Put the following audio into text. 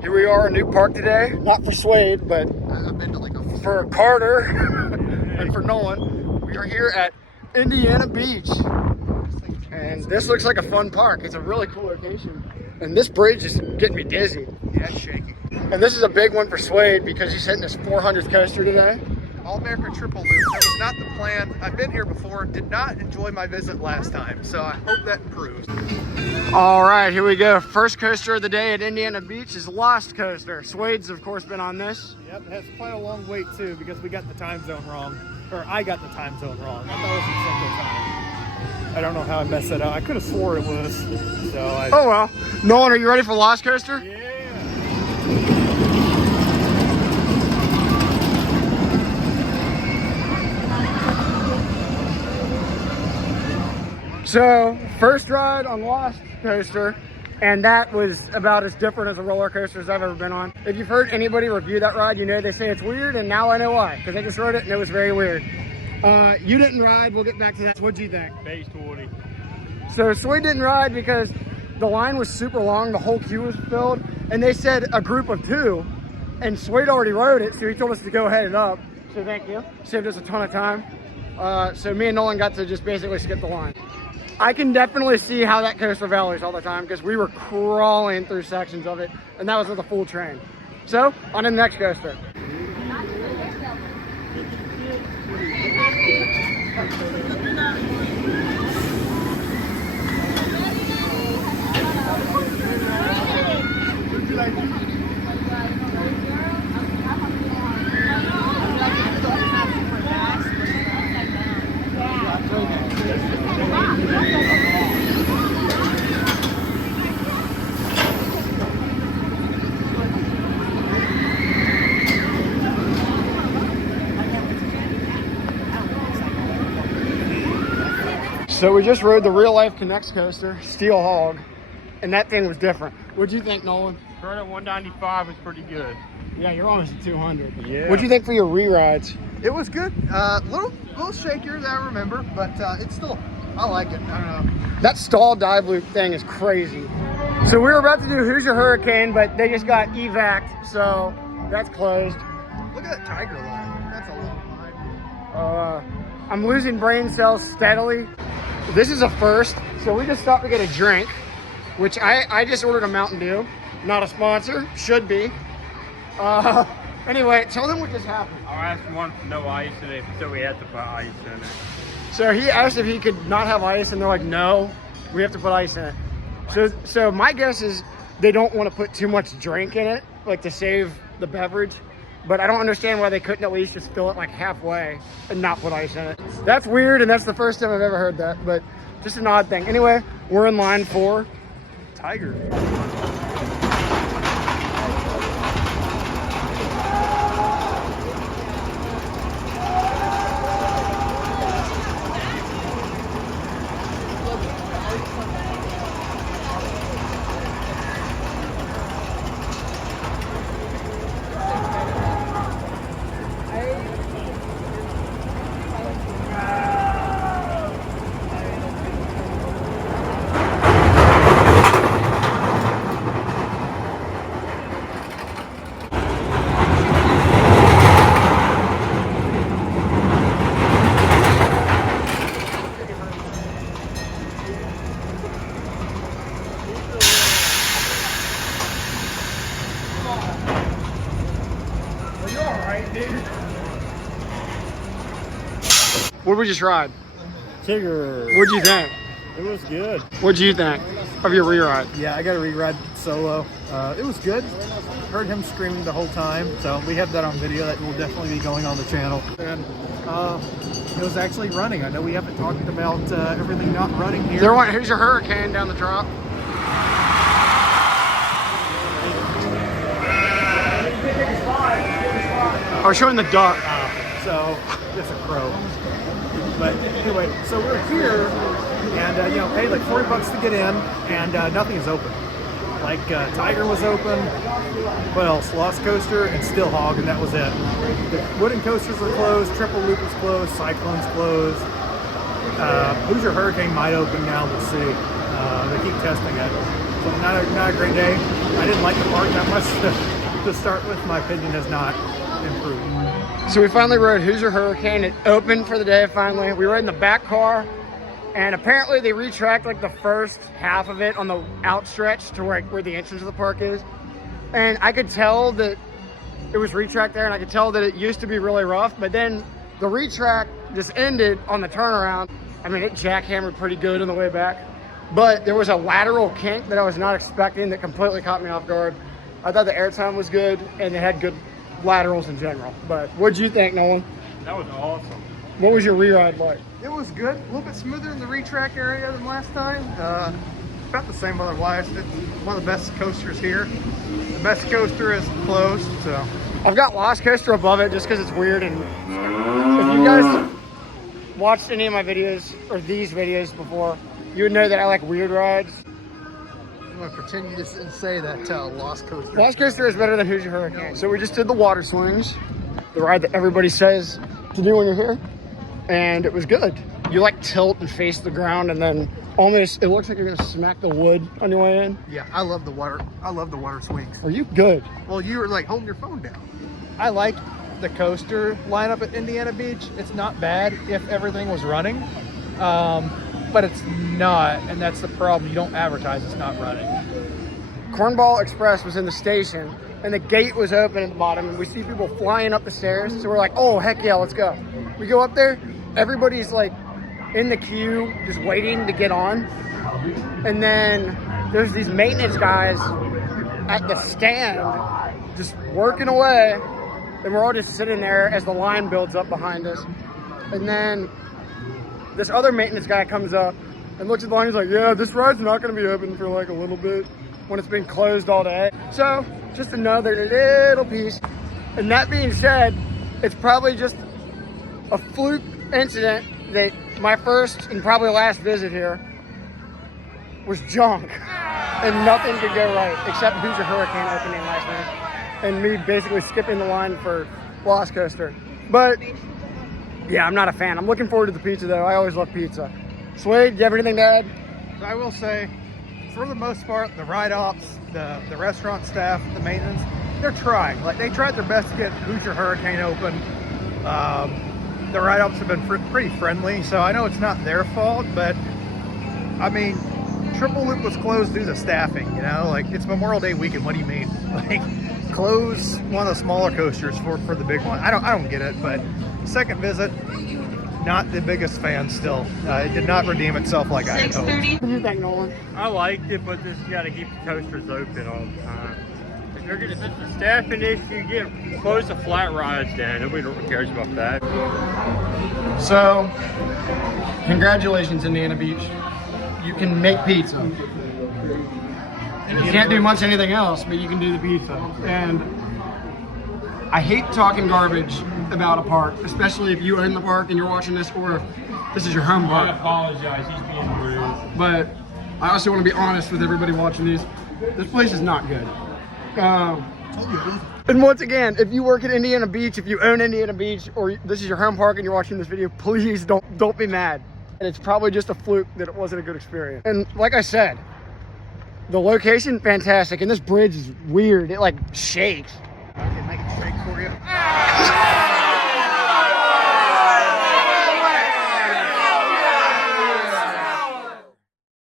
Here we are, a new park today. Not for Swade, but I've been to like almost for Carter and for Nolan. We are here at Indiana Beach. And this looks like a fun park. It's a really cool location. And this bridge is getting me dizzy. Yeah, it's shaky. And this is a big one for Swade because he's hitting his 400th coaster today. All-American triple loop. That was not the plan. I've been here before. Did not enjoy my visit last time. So I hope that improves. All right, here we go. First coaster of the day at Indiana Beach is Lost Coaster. Swade's, of course, been on this. Yep, it has quite a long wait, too, because we got the time zone wrong. Or I got the time zone wrong. I thought it was in Central Time. I don't know how I messed that up. I could have swore it was. So Oh, well. Nolan, are you ready for Lost Coaster? Yeah. So, first ride on Lost Coaster, and that was about as different as a roller coaster as I've ever been on. If you've heard anybody review that ride, you know they say it's weird, and now I know why, because I just rode it and it was very weird. You didn't ride, we'll get back to that. What'd you think? Base 20. So, Swade didn't ride because the line was super long, the whole queue was filled, and they said a group of 2, and Swade already rode it, so he told us to go head it up. So thank you. Saved us a ton of time. So me and Nolan got to just basically skip the line. I can definitely see how that coaster values all the time because we were crawling through sections of it, and that was with a full train. So, on to the next coaster. So we just rode the Real Life Connects coaster, Steel Hog, and that thing was different. What'd you think, Nolan? Rode at 195 was pretty good. Yeah, you're almost at 200. Yeah. What'd you think for your re-rides? It was good. Little shakier than I remember, but it's still, I like it. I don't know. That stall dive loop thing is crazy. So we were about to do Hoosier Hurricane, but they just got evac'd, so that's closed. Look at that Tig'rr line. That's a long line. I'm losing brain cells steadily. This is a first, so we just stopped to get a drink, which I just ordered a Mountain Dew. Not a sponsor, should be. Anyway, tell them what just happened. I asked one for no ice in it, so we had to put ice in it. So he asked if he could not have ice, and they're like, no, we have to put ice in it. So my guess is they don't want to put too much drink in it, like to save the beverage. But I don't understand why they couldn't at least just fill it like halfway and not put ice in it. That's weird, and that's the first time I've ever heard that, but just an odd thing. Anyway, we're in line for Tig'rr. What'd we just ride? Tig'rr. What'd you think? It was good. What'd you think of your re-ride? Yeah, I got to re-ride solo. It was good. Heard him screaming the whole time, so we have that on video. That will definitely be going on the channel. And it was actually running. I know we haven't talked about everything not running here. There went Hoosier Hurricane down the drop. I was showing the duck. So, just a crow. But anyway, so we're here, and you know, paid like $40 to get in, and nothing is open. Like Tig'rr was open, what else? Lost Coaster and Steel Hog, and that was it. The wooden coasters were closed, Triple Loop was closed, Cyclone's closed. Hoosier Hurricane might open now, we'll see. They keep testing it. So So not a great day. I didn't like the park that much to start with. My opinion has not improved. So we finally rode Hoosier Hurricane. It opened for the day finally. We rode in the back car, and apparently they retracked like the first half of it on the outstretch to where the entrance of the park is. And I could tell that it was retracked there, and I could tell that it used to be really rough, but then the retrack just ended on the turnaround. I mean, it jackhammered pretty good on the way back, but there was a lateral kink that I was not expecting that completely caught me off guard. I thought the airtime was good, and they had good laterals in general. But what'd you think, Nolan? That was awesome. What was your re-ride like? It was good. A little bit smoother in the retrack area than last time. About the same otherwise. It's one of the best coasters here. The best coaster is closed, so. I've got Lost Coaster above it just because it's weird. And if you guys watched any of my videos or these videos before, you would know that I like weird rides. I'm going to pretend you just didn't say that Lost Coaster. Lost Coaster is better than Hoosier Hurricane. So we just did the water swings, the ride that everybody says to do when you're here, and it was good. You like tilt and face the ground, and then almost, it looks like you're gonna smack the wood on your way in. Yeah, I love the water. I love the water swings. Are you good? Well, you were like holding your phone down. I like the coaster lineup at Indiana Beach. It's not bad if everything was running, but it's not, and that's the problem. You don't advertise it's not running. Cornball Express was in the station, and the gate was open at the bottom, and we see people flying up the stairs. So we're like, oh, heck yeah, let's go. We go up there, everybody's like in the queue, just waiting to get on. And then there's these maintenance guys at the stand, just working away. And we're all just sitting there as the line builds up behind us. And then this other maintenance guy comes up and looks at the line. He's like, yeah, this ride's not going to be open for like a little bit when it's been closed all day. So just another little piece. And that being said, it's probably just a fluke incident that my first and probably last visit here was junk. And nothing could go right except Hoosier Hurricane opening last night. And me basically skipping the line for Lost Coaster. But yeah, I'm not a fan. I'm looking forward to the pizza though. I always love pizza. Swade, do you have anything to add? I will say, for the most part, the ride ops, the restaurant staff, the maintenance, they're trying. Like, they tried their best to get Hoosier Hurricane open. The ride ops have been pretty friendly, so I know it's not their fault, but I mean, Triple Loop was closed due to staffing, you know? Like, it's Memorial Day weekend, what do you mean? Like, close one of the smaller coasters for the big one. I don't get it, but second visit, not the biggest fan still. It did not redeem itself like I had hoped. What do you think, Nolan? I liked it, but just got to keep the coasters open all the time. If it's a staffing issue, close the flat rides down. Nobody cares about that. So, congratulations, Indiana Beach. You can make pizza. You can't do much anything else, but you can do the pizza. And I hate talking garbage about a park, especially if you own the park and you're watching this, or if this is your home I park. apologize. He's being rude. But I also want to be honest with everybody watching these. This place is not good. And once again, if you work at Indiana Beach, if you own Indiana Beach, or this is your home park and you're watching this video, please don't be mad. And it's probably just a fluke that it wasn't a good experience. And like I said, the location, fantastic. And this bridge is weird. It like shakes. I can make it straight for you.